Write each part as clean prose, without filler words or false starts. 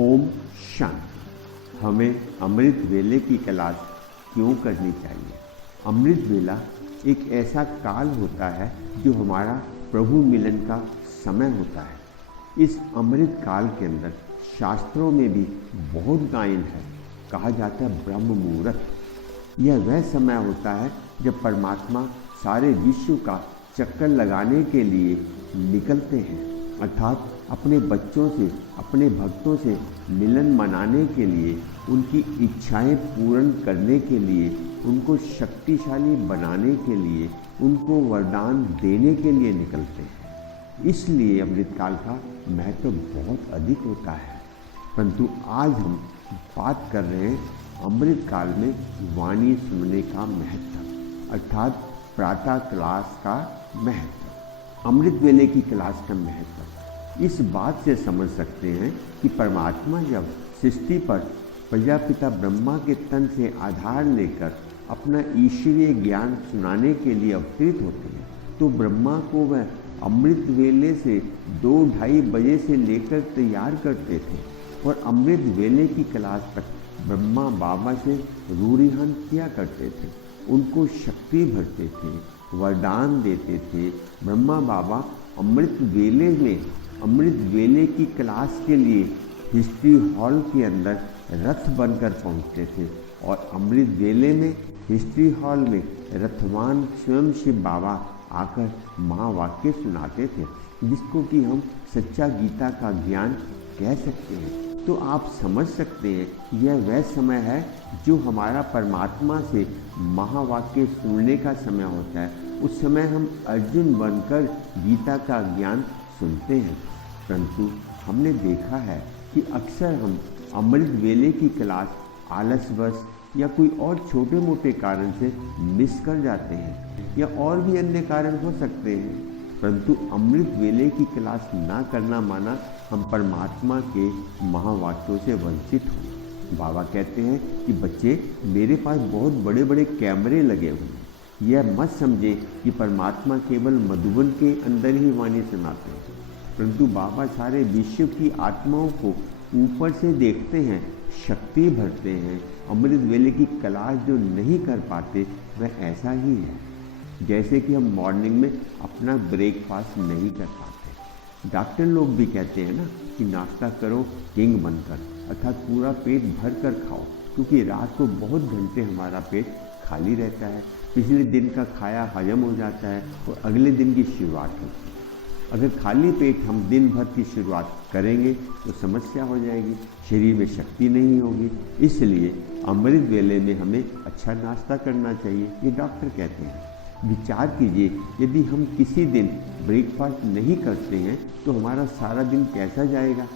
ओम शांति। हमें अमृत वेले की क्लास क्यों करनी चाहिए? अमृत वेला एक ऐसा काल होता है जो हमारा प्रभु मिलन का समय होता है। इस अमृत काल के अंदर शास्त्रों में भी बहुत गायन है। कहा जाता है ब्रह्म मुहूर्त। यह वह समय होता है जब परमात्मा सारे विश्व का चक्कर लगाने के लिए निकलते हैं, अर्थात अपने बच्चों से, अपने भक्तों से मिलन मनाने के लिए, उनकी इच्छाएं पूर्ण करने के लिए, उनको शक्तिशाली बनाने के लिए, उनको वरदान देने के लिए निकलते हैं। इसलिए अमृतकाल का महत्व बहुत अधिक होता है। परंतु आज हम बात कर रहे हैं अमृतकाल में वाणी सुनने का महत्व, अर्थात प्रातः क्लास का महत्व। अमृत वेले की क्लास का महत्व इस बात से समझ सकते हैं कि परमात्मा जब सृष्टि पर प्रजापिता ब्रह्मा के तन से आधार लेकर अपना ईश्वरीय ज्ञान सुनाने के लिए अवतरित होते हैं, तो ब्रह्मा को वह अमृत वेले से 2-2:30 बजे से लेकर तैयार करते थे और अमृत वेले की क्लास तक ब्रह्मा बाबा से रूढ़ियान किया करते थे। उनको शक्ति भरते थे, वरदान देते थे। ब्रह्मा बाबा अमृत वेले की क्लास के लिए हिस्ट्री हॉल के अंदर रथ बनकर पहुंचते थे और अमृत वेले में हिस्ट्री हॉल में रथवान स्वयं शिव बाबा आकर महावाक्य सुनाते थे, जिसको कि हम सच्चा गीता का ज्ञान कह सकते हैं। तो आप समझ सकते हैं यह वह समय है जो हमारा परमात्मा से महावाक्य सुनने का समय होता है। उस समय हम अर्जुन बनकर गीता का ज्ञान सुनते हैं। परंतु हमने देखा है कि अक्सर हम अमृत वेले की क्लास आलसवश या कोई और छोटे मोटे कारण से मिस कर जाते हैं, या और भी अन्य कारण हो सकते हैं। परंतु अमृत वेले की क्लास ना करना माना हम परमात्मा के महावाक्यों से वंचित हों। बाबा कहते हैं कि बच्चे, मेरे पास बहुत बड़े बड़े कैमरे लगे हुए हैं। यह मत समझे कि परमात्मा केवल मधुबन के अंदर ही वाणी सुनाते हैं, परंतु बाबा सारे विश्व की आत्माओं को ऊपर से देखते हैं, शक्ति भरते हैं। अमृत वेले की क्लास जो नहीं कर पाते वह ऐसा ही है जैसे कि हम मॉर्निंग में अपना ब्रेकफास्ट नहीं कर पाते। डॉक्टर लोग भी कहते हैं ना कि नाश्ता करो किंग बनकर, अर्थात पूरा पेट भर कर खाओ, क्योंकि रात को बहुत घंटे हमारा पेट खाली रहता है। पिछले दिन का खाया हजम हो जाता है और अगले दिन की शुरुआत होती है। अगर खाली पेट हम दिन भर की शुरुआत करेंगे तो समस्या हो जाएगी, शरीर में शक्ति नहीं होगी। इसलिए अमृत वेले में हमें अच्छा नाश्ता करना चाहिए, ये डॉक्टर कहते हैं। विचार कीजिए, यदि हम किसी दिन ब्रेकफास्ट नहीं करते हैं तो हमारा सारा दिन कैसा जाएगा?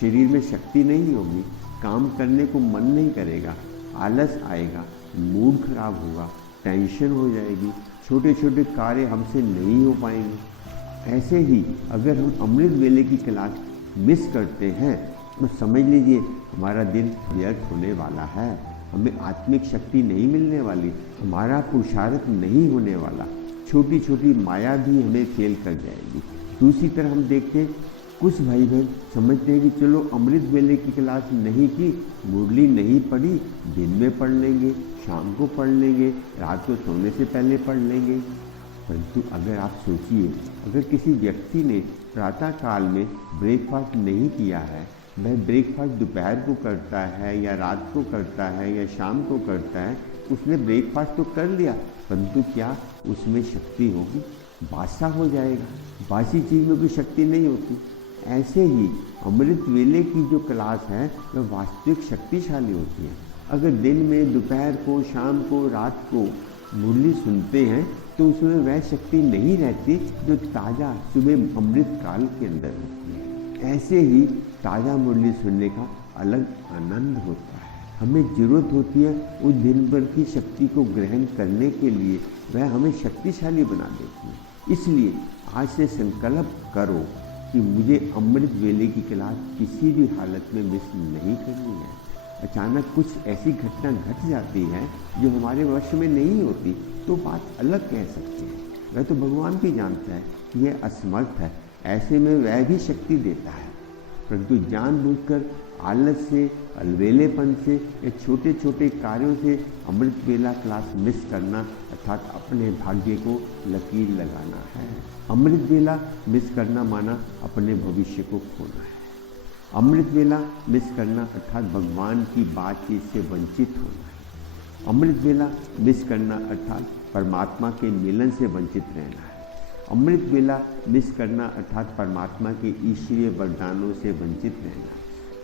शरीर में शक्ति नहीं होगी, काम करने को मन नहीं करेगा, आलस आएगा, मूड खराब होगा, टेंशन हो जाएगी, छोटे छोटे कार्य हमसे नहीं हो पाएंगे। ऐसे ही अगर हम अमृत वेले की क्लास मिस करते हैं तो समझ लीजिए हमारा दिन व्यर्थ होने वाला है। हमें आत्मिक शक्ति नहीं मिलने वाली, हमारा पुरुषार्थ नहीं होने वाला, छोटी छोटी माया भी हमें फेल कर जाएगी। दूसरी तरफ हम देखते हैं कुछ भाई बहन समझते हैं कि चलो अमृत वेले की क्लास नहीं की, मुरली नहीं पढ़ी, दिन में पढ़ लेंगे, शाम को पढ़ लेंगे, रात को सोने से पहले पढ़ लेंगे। परंतु अगर आप सोचिए, अगर किसी व्यक्ति ने प्रातः काल में ब्रेकफास्ट नहीं किया है, वह ब्रेकफास्ट दोपहर को करता है या रात को करता है या शाम को करता है, उसने ब्रेकफास्ट तो कर लिया, परंतु क्या उसमें शक्ति होगी? बासा हो जाएगा। बासी चीज़ में कोई शक्ति नहीं होती। ऐसे ही अमृत वेले की जो क्लास है वह वास्तविक शक्तिशाली होती है। अगर दिन में, दोपहर को, शाम को, रात को मुरली सुनते हैं तो उसमें वह शक्ति नहीं रहती जो ताज़ा सुबह अमृत काल के अंदर होती है। ऐसे ही ताज़ा मुरली सुनने का अलग आनंद होता है। हमें ज़रूरत होती है उस दिन भर की शक्ति को ग्रहण करने के लिए, वह हमें शक्तिशाली बना देती है। इसलिए आज से संकल्प करो कि मुझे अमृत वेले की क्लास किसी भी हालत में मिस नहीं करनी है। अचानक कुछ ऐसी घटना घट जाती है जो हमारे वश में नहीं होती तो बात अलग कह सकते हैं। वह तो भगवान भी जानता है कि यह असमर्थ है, ऐसे में वह भी शक्ति देता है। परंतु जानबूझकर आलस से, अलवेलेपन से या छोटे छोटे कार्यों से अमृत वेला क्लास मिस करना अर्थात अपने भाग्य को लकीर लगाना है। अमृत वेला मिस करना माना अपने भविष्य को खोना है। अमृत वेला मिस करना अर्थात भगवान की बातचीत से वंचित होना है। अमृत वेला मिस करना अर्थात परमात्मा के मिलन से वंचित रहना है। अमृत वेला मिस करना अर्थात परमात्मा के ईश्वरीय वरदानों से वंचित रहना है।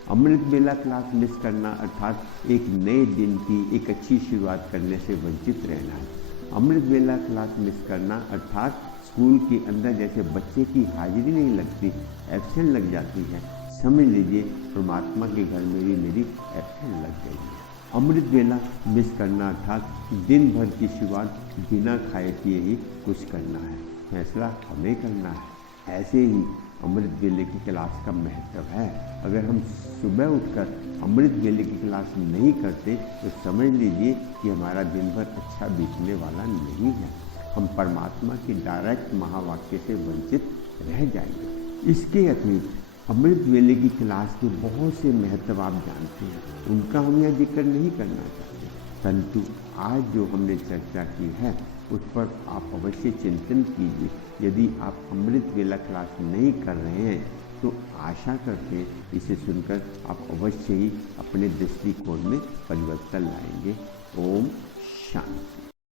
अमृत वेला क्लास मिस करना अर्थात एक नए दिन की एक अच्छी शुरुआत करने से वंचित रहना है। अमृत वेला क्लास मिस करना अर्थात स्कूल के अंदर जैसे बच्चे की हाजिरी नहीं लगती, एब्सेंट लग जाती है, समझ लीजिए परमात्मा के घर में भी मेरी एब्सेंट लग गई है। अमृत वेला मिस करना अर्थात दिन भर की शुरुआत बिना खाए पिए ही कुछ करना है। फैसला हमें करना है। ऐसे ही अमृत वेले की क्लास का महत्व है। अगर हम सुबह उठकर अमृत वेले की क्लास नहीं करते तो समझ लीजिए कि हमारा दिन भर अच्छा बीतने वाला नहीं है। हम परमात्मा के डायरेक्ट महावाक्य से वंचित रह जाएंगे। इसके अतिरिक्त अमृत वेले की क्लास के बहुत से महत्व आप जानते हैं, उनका हम यह जिक्र नहीं करना चाहते, परंतु आज जो हमने चर्चा की है उस पर आप अवश्य चिंतन कीजिए। यदि आप अमृत वेला क्लास नहीं कर रहे हैं तो आशा करते हैं इसे सुनकर आप अवश्य ही अपने दृष्टिकोण में परिवर्तन लाएंगे। ओम शांति।